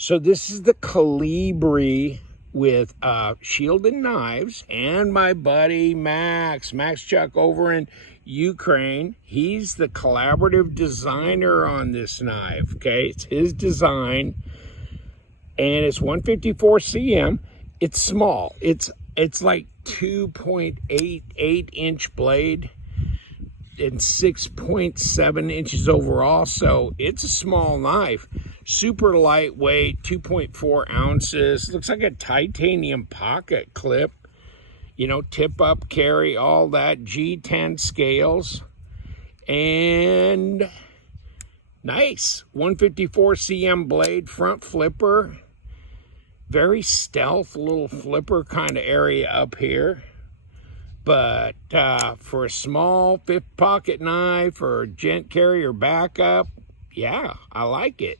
So this is the Colibri with shielded knives, and my buddy Max Tkachuk over in Ukraine. He's the collaborative designer on this knife. Okay, it's his design, and it's 154 cm. It's small. It's like 2.88 inch blade and 6.7 inches overall, so it's a small knife. Super lightweight, 2.4 ounces. Looks like a titanium pocket clip. You know, tip up carry, all that. G10 scales. And nice. 154 cm blade, front flipper. Very stealth, little flipper kind of area up here. But for a small fifth pocket knife or gent carrier backup, yeah, I like it.